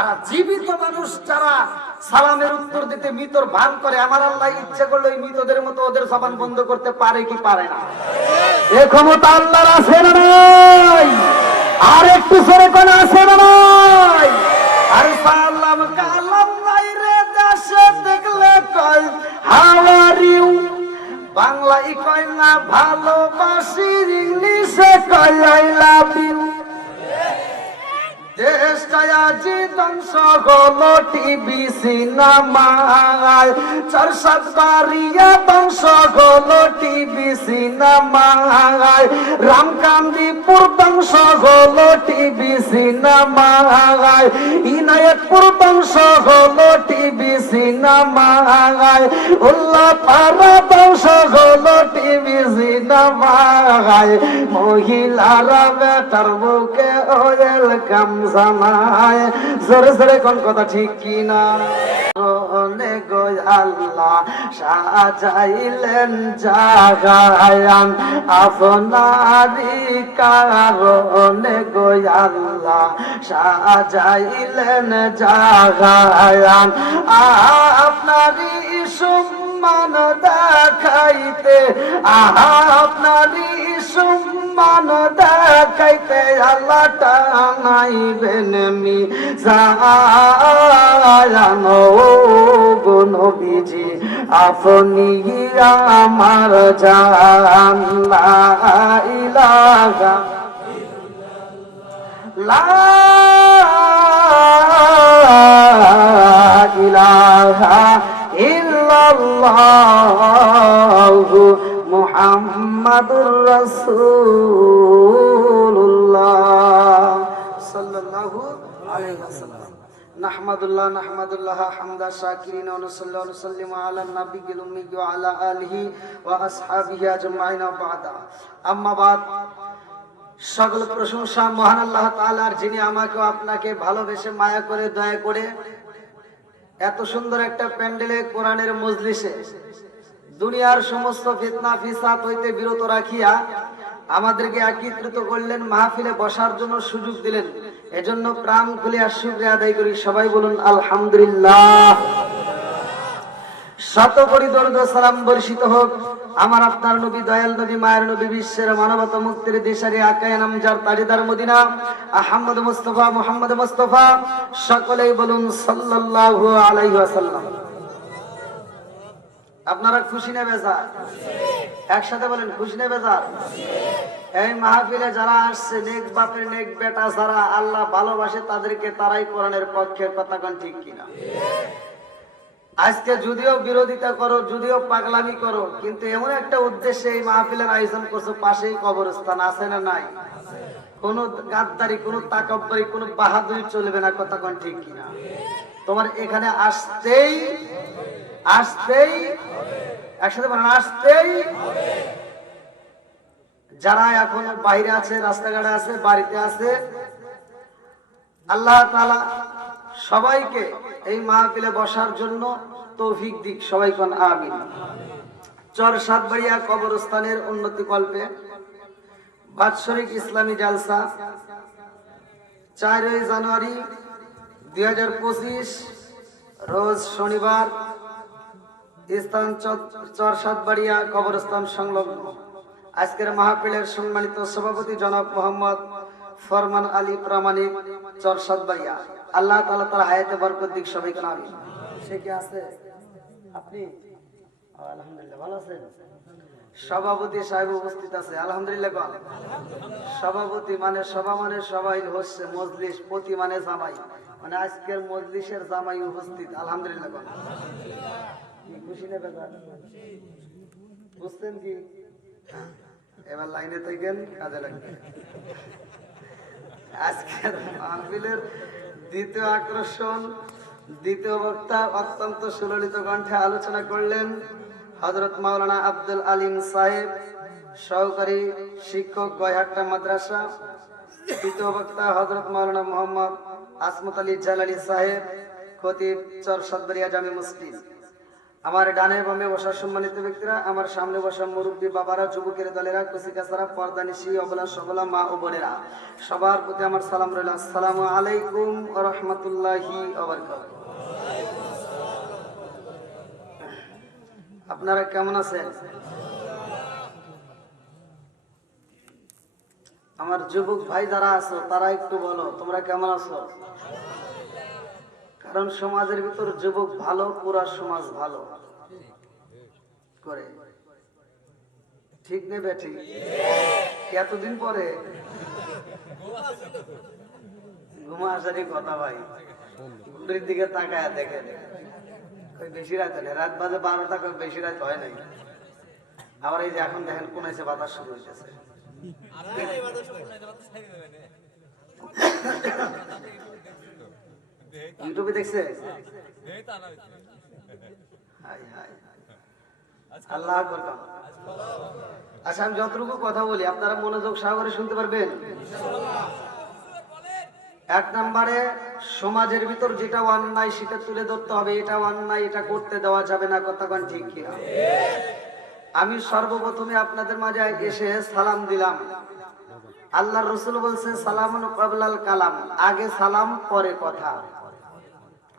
আর জীবিত মানুষ যারা সালামের উত্তর দিতে মৃতর ভান করে, আমার আল্লাহ ইচ্ছে করলে মৃতদের মতো ওদের জবান বন্ধ করতে পারে কি পারে না। এ ক্ষমতা আল্লাহর আছে নাই? আর একটু সরে কোন আছে না নাই? আর সালাম কালাম নাই দেশে দেখলে কয় হাওয়ারিউ বাংলায় কয় না ভালোবাসি ইংলিশে কয় আই লাভ দেশটায় আজি ধ্বংস হলো টিভি সিনেমায় চার সাত বাড়িয়া ধ্বংস হলো টিভি সিনেমায় রামকান্দিপুর ধ্বংস হলো টিভি সিনেমায় ইনায়তপুর ধ্বংস হলো টিভি সিনেমায় উল্লাহ পাড়া ধ্বংস টিভি সিনেমায় মহিলারা বেটার বুকে ওয়েলকাম জানায়। জোরে জোরে কোন কথা ঠিক কিনা? আল্লাহ, সাজাইলেন জাগায়ান। আপনারি কারণে গো আল্লাহ, সাজাইলেন জাগায়ান। আপনারি সম্মান দেখাইতে আপনারি সম্মান দেখাইতে আল্লাহ টাঙাইবেন মি। জানো আপনি আমার জান, লা ইলাহা লা মুহাম্মাদুর রাসূলুল্লাহ সাল্লাল্লাহু আলাইহি ওয়াসাল্লাম। নাহমাদুল্লাহ নাহমাদুল্লাহ, হামদা, শাকিরিন ওয়া নুসাল্লি ওয়া নুসাল্লিমু আলা নাবিয়িল উম্মি ওয়া আলা আলিহি ওয়া আসহাবিহি আজমাইন ওয়া বাদা। আম্মা বাদ, সকল প্রশংসা মহান আল্লাহ তাআলার, যিনি আমাকে আপনাকে ভালোবেসে, মায়া করে, দয়া করে এত সুন্দর একটা প্যান্ডেলে কোরআনের মজলিসে দুনিয়ার সমস্ত ফিতনা ফিসাদ হইতে বিরত রাখিয়া আমাদেরকে একীকৃত করলেন, মাহফিলে বসার জন্য সুযোগ দিলেন। এজন্য প্রাণ খুলে আর শুক্রিয়া আদায় করি। সবাই বলুন, আলহামদুলিল্লাহ। শত কোটি সালাম বর্ষিত হোক। আমার আপনার নবী, দয়াল নবী, মায়ের নবী, বিশ্বের মানবতা মুক্তির দিশারি তাজেদার মদিনা। আহমদ সকলেই বলুন সাল্লাল্লাহু আলাইহি ওয়াসাল্লাম। আপনারা খুশি একসাথে বলেন, খুশি এই মাহফিলে যারা আসছে, নেক বাপের নেক বেটা যারা, আল্লাহ ভালোবাসে তাদেরকে তারাই কোরআনের পক্ষে কথা ঠিক কিনা? আজকে যদিও বিরোধিতা করো, যদিও পাগলামি করো, কিন্তু এমন একটা উদ্দেশ্যে এই মাহফিলের আয়োজন করছ, পাশেই কবরস্থান, আছে না নাই? কোন গাদ্দারি, কোন তাকব্বরি, কোন বাহাদুরি চলবে না, কথা কোন ঠিক কিনা? তোমার এখানে আসতেই আসতেই, একসাথে বলেন, আসতেই যারা এখন বাইরে আছে, রাস্তাঘাটে আছে, বাড়িতে আছে, আল্লাহ তাআলা সবাইকে এই মাহফিলে বসার জন্য তৌফিক দিক। সবাই কোন আমিন। চর সাতবাড়িয়া কবরস্থানের উন্নতি কল্পে বাৎসরিক ইসলামী জালসা চারই জানুয়ারি দুই হাজার পঁচিশ, রোজ শনিবার, স্থান চর সাতবাড়িয়া কবরস্থান সংলগ্ন। আজকের মাহফিলের সম্মানিত সভাপতি জনাব মোহাম্মদ ফরমান আলী প্রামাণিক চর সাতবাড়িয়া। আল্লাহ তাআলা তার হায়াতে বরকত দিক সবাইকে নামি। সে কি আছে? আপনি? আলহামদুলিল্লাহ, ভালো আছেন? সভাপতি সাহেব উপস্থিত আছে, আলহামদুলিল্লাহ সভাপতি মানে সভা মানে সবাই হচ্ছে মজলিস, প্রতি মানে জামাই। মানে আজকের মজলিসের জামাই উপস্থিত, আলহামদুলিল্লাহ কন কি খুশি নেবে? বুঝছেন কি? এবার লাইনে থাকেন, কাজে লাগবে। আজকের মাহফিলের দ্বিতীয় আকর্ষণ, দ্বিতীয় বক্তা অত্যন্ত সুললিত কণ্ঠে আলোচনা করলেন হজরত মাওলানা আব্দুল আলিম সাহেব, সহকারী শিক্ষক, গয়হাট্টা মাদ্রাসা। দ্বিতীয় বক্তা হজরত মাওলানা মোহাম্মদ আসমত আলী জালালি সাহেব, খতিব চর সদবরিয়া জামি মুসলিম আমার ডানে বামে বসা সম্মানিত ব্যক্তিরা, আমার সামনে বসা মুরব্বী বাবারা, যুবকের দলেরা কচিকাচারা পর্দা নিশি, অবলা সবলা মা ও বোনেরা, সবার প্রতি আমার সালাম রইল। আসসালামু আলাইকুম রহমতুল্লাহি আপনারা কেমন আছেন? আমার যুবক ভাই যারা আছো, তারা একটু বলো, তোমরা কেমন আছো? কারণ সমাজের ভিতর যুবক ভালো, পুরা সমাজ ভালো। করে। ঠিক নেই ঠিক? এতদিন পরে? ঘুমা কথা ভাই। ঘুরির দিকে তাকায় দেখে বেশি রাত হয় রাত বাজে বারোটা বেশি রাত হয় নাই। আবার এই যে এখন দেখেন কোন এসে বাতাস শুরু হয়েছে ইউটিউবে দেখছে? আল্লাহ আচ্ছা আমি যতটুকু কথা বলি, আপনারা মনোযোগ শুনতে পারবেন। এক নম্বরে, সমাজের ভিতর যেটা অন্যায়, সেটা তুলে ধরতে হবে। এটা অন্যায়, এটা করতে দেওয়া যাবে না কথাক্ষণ ঠিক কিনা? আমি সর্বপ্রথমে আপনাদের মাঝে এসে সালাম দিলাম। আল্লাহ রসুল বলছে সালাম কাবলাল কালাম। আগে সালাম, পরে কথা।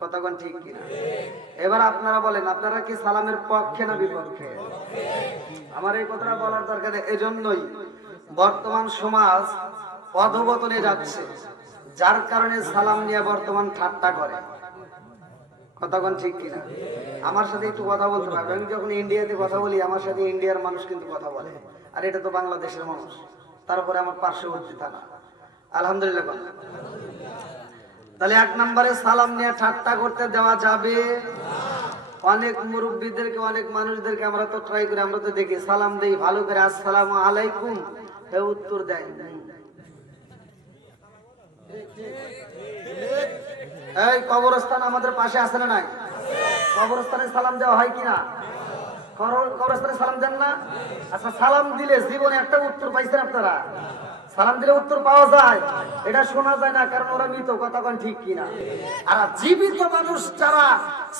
কথাক্ষণ ঠিক কিনা? এবার আপনারা বলেন, আপনারা কি সালামের পক্ষে না বিপক্ষে? আমার এই কথাটা বলার দরকার। এজন্যই বর্তমান সমাজ অধবতনে যাচ্ছে, যার কারণে সালাম নিয়ে বর্তমান ঠাট্টা করে। কথাক্ষণ ঠিক কিনা? আমার সাথে একটু কথা বলতে পারবে। আমি যখন ইন্ডিয়াতে কথা বলি, আমার সাথে ইন্ডিয়ার মানুষ কিন্তু কথা বলে। আর এটা তো বাংলাদেশের মানুষ। তারপরে আমার পার্শ্ববর্তী থানা। আলহামদুলিল্লাহ। তাহলে এক নম্বরে সালাম নিয়ে ঠাট্টা করতে দেওয়া যাবে। অনেক মুরব্বীদেরকে, অনেক মানুষদেরকে আমরা তো ট্রাই করি, আমরা তো দেখি। সালাম দেই, ভালো করে আসসালাম আলাইকুম। হে উত্তর দেয়। এই কবরস্থান আমাদের পাশে আছে না নাই? কবরস্থানে সালাম দেওয়া হয় কিনা? সালাম দেন না? আচ্ছা সালাম দিলে জীবনে একটা উত্তর পাইছেন আপনারা? সালাম দিলে উত্তর পাওয়া যায়। এটা শোনা যায় না, কারণ ওরা মৃত, কথা ঠিক কিনা? আর জীবিত মানুষ যারা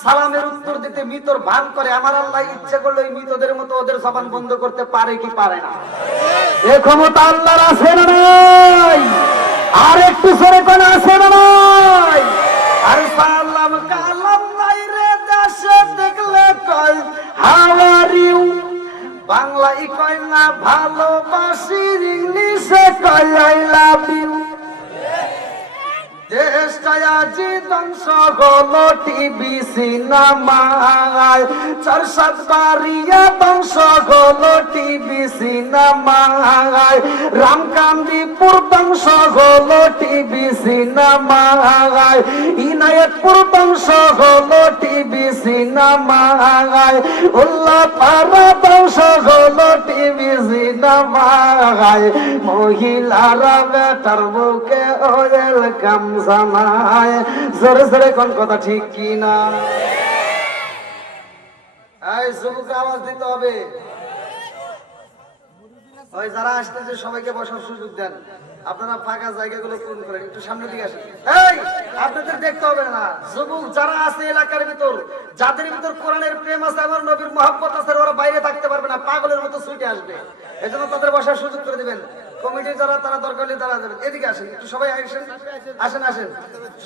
সালামের উত্তর দিতে মৃতর ভান করে, আমার আল্লাহ ইচ্ছে করলে মৃতদের মতো ওদের জবান বন্ধ করতে পারে কি পারে না? এ ক্ষমতা আল্লাহর আছে নাই? আর একটু সরে কোন, আছে নাই? আর সালাম কালাম দেখলে কয় ইউ বাংলায় কয় না ভালোবাসি ইংলিশে কয় লাভ ইউ। দেশটায় আজি ধ্বংস হলো টিভি সিনেমায় চার সাত বাড়িয়া ধ্বংস হলো টিভি সিনেমায় রামকান্দিপুর ধ্বংস হলো টিভি সিনেমায় ইনায়তপুর ধ্বংস হলো টিভি সিনেমায় উল্লাহ পাড়া ধ্বংস হলো টিভি সিনেমায় মহিলারা বেটার বুকে ওয়েলকাম জানায়। জোরে জোরে কোন কথা ঠিক কি না আওয়াজ দিতে হবে। ওই যারা আসতেছে, সবাইকে বসার সুযোগ দেন। আপনারা ফাঁকা জায়গাগুলো পূরণ করেন। একটু সামনে দিকে আসেন। এই, আপনাদের দেখতে হবে না। যুবক যারা আছে এলাকার ভিতর, যাদের ভিতর কোরআনের প্রেম আছে, আমার নবীর মহব্বত আছে, ওরা বাইরে থাকতে পারবে না, পাগলের মতো ছুটে আসবে। এজন্য তাদের বসার সুযোগ করে দিবেন। কমিটির যারা, তারা দরকার হলে তারা যাবেন এদিকে আসেন, একটু সবাই আসেন আসেন আসেন।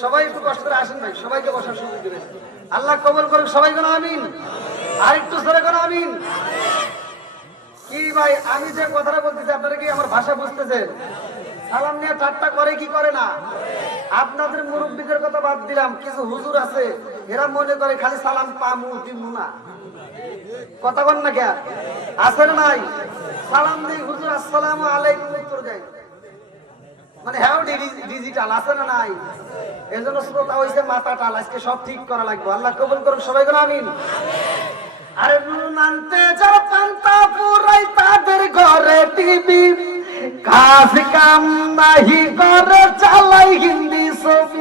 সবাই একটু কষ্ট করে আসেন ভাই, সবাইকে বসার সুযোগ দিবেন। আল্লাহ কবল করুক, সবাই কোনো আমিন। আর একটু সরে কোনো আমিন। কি ভাই, আমি যে কথাটা বলতেছি, আপনারা কি আমার ভাষা বুঝতেছেন? সালাম নিয়ে ঠাট্টা করে কি করে না? আপনাদের মুরব্বীদের কথা বাদ দিলাম, কিছু হুজুর আছে, এরা মনে করে খালি সালাম পামু, দিমু না। কথা বল না কে আছে না নাই সালাম দিই, হুজুর, আসসালামু আলাইকুম উত্তর দেয় মানে হ্যাঁ ডিজিটাল আছে না নাই? এই জন্য শ্রোতা হয়েছে মাথা টাল, আজকে সব ঠিক করা লাগবে। আল্লাহ কবুল করুন সবাই করে আমিন। আরে নুন আনতে যাও, পান্তা পুরাই তাদের ঘরে টিভি। কাজ কাম নাহি করে চালাই হিন্দি ছবি।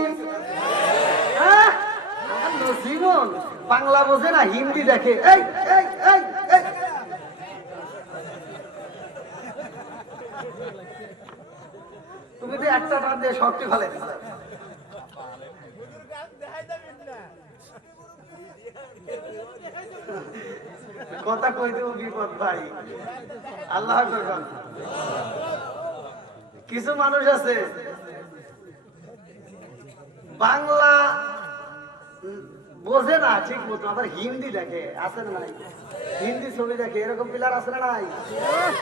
বাংলা বোঝে না, হিন্দি দেখে। এই এই এই এই। তুমি তো একটা টান দিয়ে শর্টটি ফেলে। কথা কইতেও বিপদ, ভাই? আল্লাহ কিছু মানুষ আছে, বাংলা বোঝে না ঠিক মতো আবার হিন্দি দেখে আছে না নাই? হিন্দি ছবি দেখে এরকম পিলার আছে না নাই?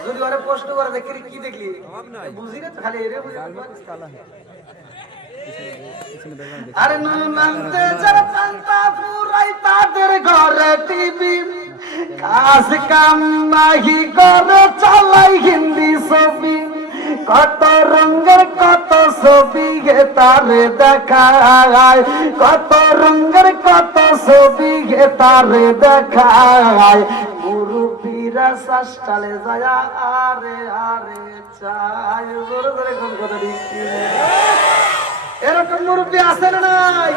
যদি ওরা প্রশ্ন করে দেখি কি দেখলি? বুঝি না তো খালি এরে আরে নুন আনতে যারা পান্তা ফুরাই তাদের ঘরে টিভি। কাজ কাম নাহি করে চালাই হিন্দি ছবি। কত রঙের, কত ছবি গে তারে দেখায়। কত রঙের, কত ছবি গে তারে দেখায়। মুরুবিরা শাসকালে যায়, আরে আরে চাই জোরে জোরে কোন কথা দিচ্ছি? এরকম মুরব্বী আছে না নাই?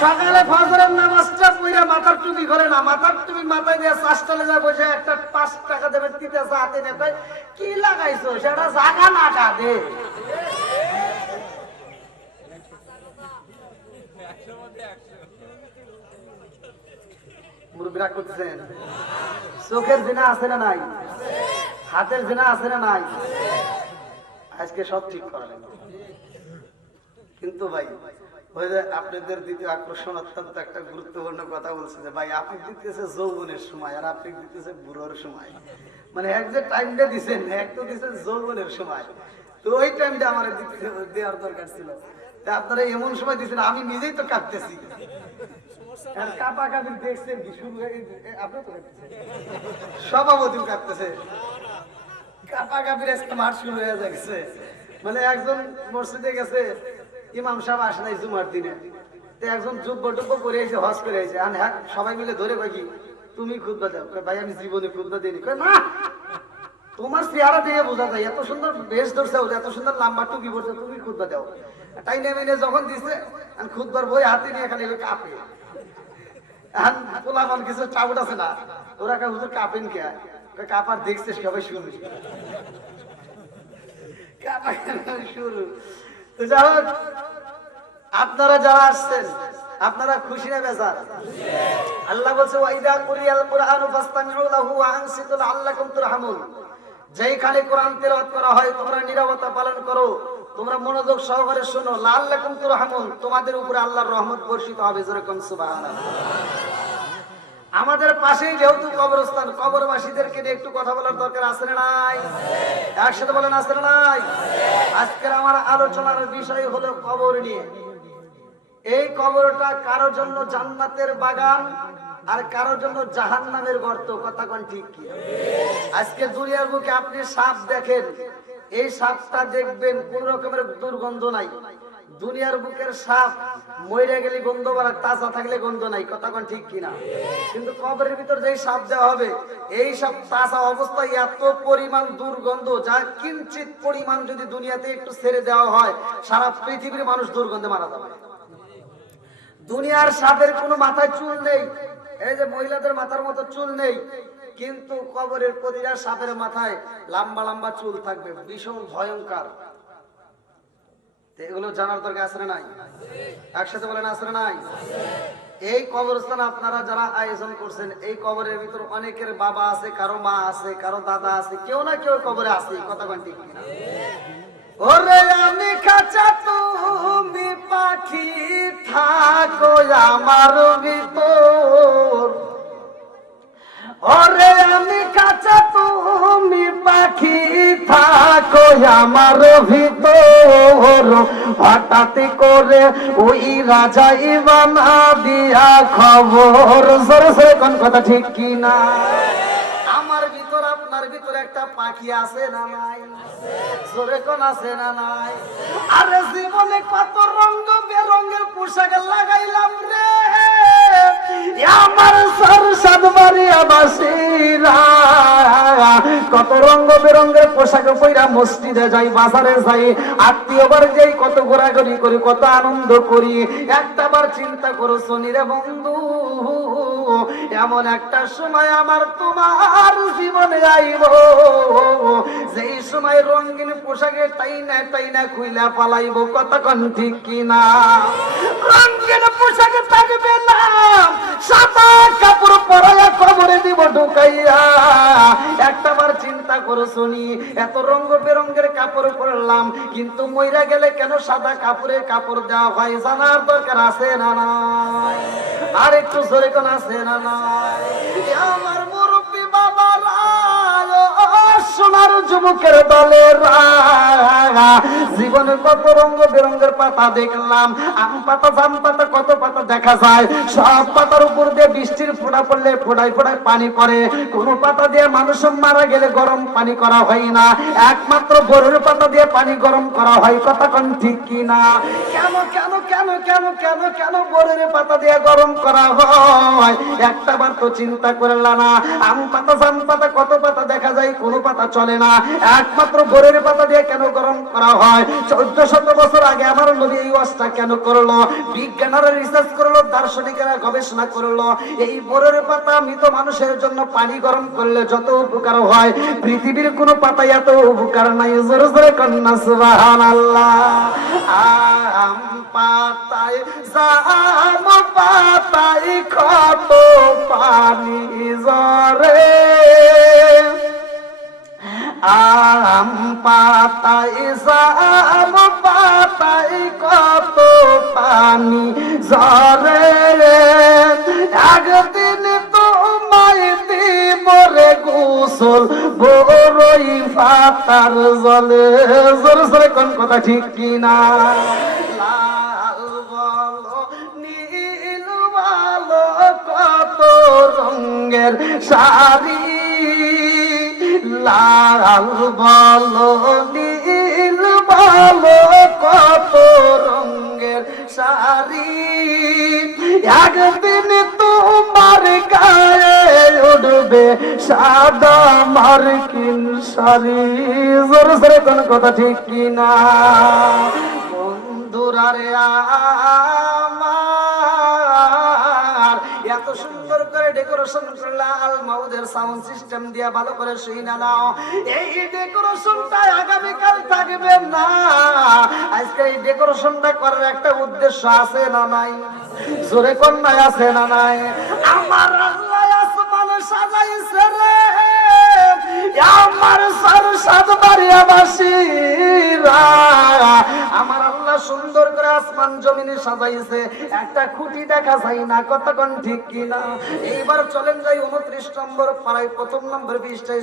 সকালে ফজরের নামাজটা পড়ে মাথার টুপি করে না মাথার টুপি মাথায় দিয়ে চাষটালে যায় বসে একটা পাঁচ টাকা দেবে দিতে হাতে কয়, কি লাগাইছো? সেটা জাগা নাকা দে। চোখের জিনা আছে না নাই? হাতের জিনা আছে না নাই? আজকে সব ঠিক করা লাগবে কিন্তু ভাই ওই যে আপনাদের দ্বিতীয় আকর্ষণ অত্যন্ত একটা গুরুত্বপূর্ণ কথা বলছে যে, ভাই, আপনি দিতেছে যৌবনের সময় আর আপনি দিতেছে বুড়োর সময়। মানে এক যে টাইমটা দিছেন, এক তো দিচ্ছেন যৌবনের সময়। তো ওই টাইমটা আমার দেওয়ার দরকার ছিল। আপনারা এমন সময় দিচ্ছেন আমি নিজেই তো কাঁদতেছি। আর কাপা শুরু হয়ে। সভাপতি কাপা কাপির আজকে মাঠ শুরু হয়ে যাচ্ছে। মানে একজন মসজিদে গেছে ইমাম সাহেব আসে নাই জুমার দিনে। একজন যুব্য টুব্য করে এসে হজ করে এসে আর হ্যাঁ সবাই মিলে ধরে কয় কি, তুমি খুদবা দাও। ভাই, আমি জীবনে খুদবা দিইনি। না তোমার চেহারা দিয়ে বোঝা যায়, এত সুন্দর বেশ ধরছে এত সুন্দর লাম্বা টুপি পড়ছে তুমি খুদবা দাও। তাই নেমে নিয়ে যখন দিছে আমি খুদবার বই হাতে নিয়ে খালি কাঁপে। এখন পোলাপান কিছু টাউট আছে না, ওরা কে হুজুর, কাঁপেন কে? কাপার দেখছে সবাই শুনি। কাপা শুরু। আপনারা যারা আসছেন, আপনারা খুশি না বেজার? আল্লাহ বলছে, ওয়াইদা কুরিয়াল কুরআনু ফাসতামিউ লাহু ওয়া আনসিতু লাআল্লাকুম তুরহামুন। যেইখানে কোরআন তেলাওয়াত করা হয়, তোমরা নীরবতা পালন করো, তোমরা মনোযোগ সহকারে শোনো, লাআল্লাকুম তুরহামুন। তোমাদের উপরে আল্লাহর রহমত বর্ষিত হবে যেরকম সুবহানাল্লাহ। আমাদের পাশেই যেহেতু কবরস্থান, কবরবাসীদেরকে নিয়ে একটু কথা বলার দরকার আছে নাই? একসাথে বলেন আছে নাই? আজকের আমার আলোচনার বিষয় হলো কবর নিয়ে। এই কবরটা কারোর জন্য জান্নাতের বাগান আর কারোর জন্য জাহান নামের গর্ত, কথা কোন ঠিক কি? আজকে দুনিয়ার বুকে আপনি সাপ দেখেন, এই সাপটা দেখবেন কোন রকমের দুর্গন্ধ নাই। দুনিয়ার বুকের সাপ মরে গেলে গন্ধ বাড়ায় তাজা থাকলে গন্ধ নাই, কথা কোন ঠিক কিনা? কিন্তু কবরের ভিতর যেই সাপ দেওয়া হবে, এই সব তাজা অবস্থায় এত পরিমাণ দুর্গন্ধ, যা কিঞ্চিত পরিমাণ যদি দুনিয়াতে একটু ছেড়ে দেওয়া হয়, সারা পৃথিবীর মানুষ দুর্গন্ধে মারা যাবে। দুনিয়ার সাপের কোনো মাথায় চুল নেই, এই যে মহিলাদের মাথার মতো চুল নেই, কিন্তু কবরের প্রতিটা সাপের মাথায় লম্বা লম্বা চুল থাকবে, ভীষণ ভয়ঙ্কর। এগুলো জানার দরকার আসলে নাই একসাথে বলেন আসলে নাই এই কবরস্থান আপনারা যারা আয়োজন করছেন, এই কবরের ভিতর অনেকের বাবা আছে, কারও মা আছে, কারও দাদা আছে, কেউ না কেউ কবরে আছে, কথা কোন ঠিক? ওরে আমি খাঁচা, তুমি পাখি থাকো, আমার ভিতর আমার ভিতর হঠাৎ করে ওই রাজা ইবানা দিয়া খবর। সরে সরে কোন কথা ঠিক কি না আমার ভিতর, আপনার ভিতর একটা পাখি আছে না নাই? জোরে কোন আছে না নাই? আরে জীবনে লাগাইলাম রে। আমার বেরঙ্গের পোশাক পয়রা মসজিদে যাই, বাজারে যাই, আত্মীয় বার যাই, কত ঘোরাঘুরি করি, কত আনন্দ করি। একটা বার চিন্তা করো শনিরে বন্ধু, এমন একটা সময় আমার তোমার জীবনে আইব। যেই সময় রঙিন পোশাকে তাই না তাই না খুইলা পালাইব, কতক্ষণ ঠিক কিনা? রঙিন পোশাকে থাকবে না, সাদা কাপড় পরাইয়া কবরে দিব ঢুকাইয়া। একটা চিন্তা করে নি এত রঙ বেরঙ্গের কাপড় পরলাম, কিন্তু মইরা গেলে কেন সাদা কাপড়ের কাপড় দেওয়া হয় জানার দরকার আছে না না আর একটু জোরে কোন আছে না না আমার সোনার যুবকের দলের জীবনে কত রঙ্গ বেরঙ্গের পাতা দেখলাম। আম পাতা, জাম পাতা, কত পাতা দেখা যায়। সব পাতার উপর দিয়ে বৃষ্টির ফোঁটা পড়লে ফোঁটায় ফোঁটায় পানি পড়ে। কোন পাতা দিয়ে মানুষ মারা গেলে গরম পানি করা হয় না। একমাত্র গরুর পাতা দিয়ে পানি গরম করা হয়। কথা কোন ঠিক কি না পাতা পাতা পাতা পাতা পাতা পাতা এই দার্শনিকেরা গবেষণা করল। এই বোরের পাতা মৃত মানুষের জন্য পানি গরম করলে যত উপকার হয়। পৃথিবীর কোনো পাতায় এত উপকার নাই। জোরে জোরে কন্যা সুবাহান আল্লাহ পাতায়, জাম কত পানি জরে আম পাতায়, জাম পাতায় কত পানি জরে একদিন তোমায় দিব রে গোসল বড়ই পাতার জলে। জোরে জোরে কোন কথা ঠিক কিনা? রঙের শাড়ি, লাল বলো, নীল বলো, কত রঙের শাড়ি। একদিন তোমার গায়ে উঠবে সাদা মার্কিন শাড়ি। জোর, জোরে, কোন কথা ঠিক কিনা? বন্ধুরা রে আমার করে ডেকোরেশন করলা, আল মাউদের সাউন্ড সিস্টেম দিয়া ভালো করে শুই না নাও। এই ডেকোরেশনটা আগামীকাল থাকবে না। আজকে এই ডেকোরেশনটা করার একটা উদ্দেশ্য আছে না নাই? জোরে কন্যায় আছে না নাই? আমার আল্লাহ আসমানে সাজাইছে রে। আমার সার সাত বাড়িয়া বাসিরা আমার আল্লাহ সুন্দর করে আসমান জমিনে সাজাইছে। একটা খুঁটি দেখা যায় না, কতক্ষণ ঠিক কিনা? এইবার চলেন যাই উনত্রিশ নম্বর পাড়ায়, প্রথম নম্বর বিশটাই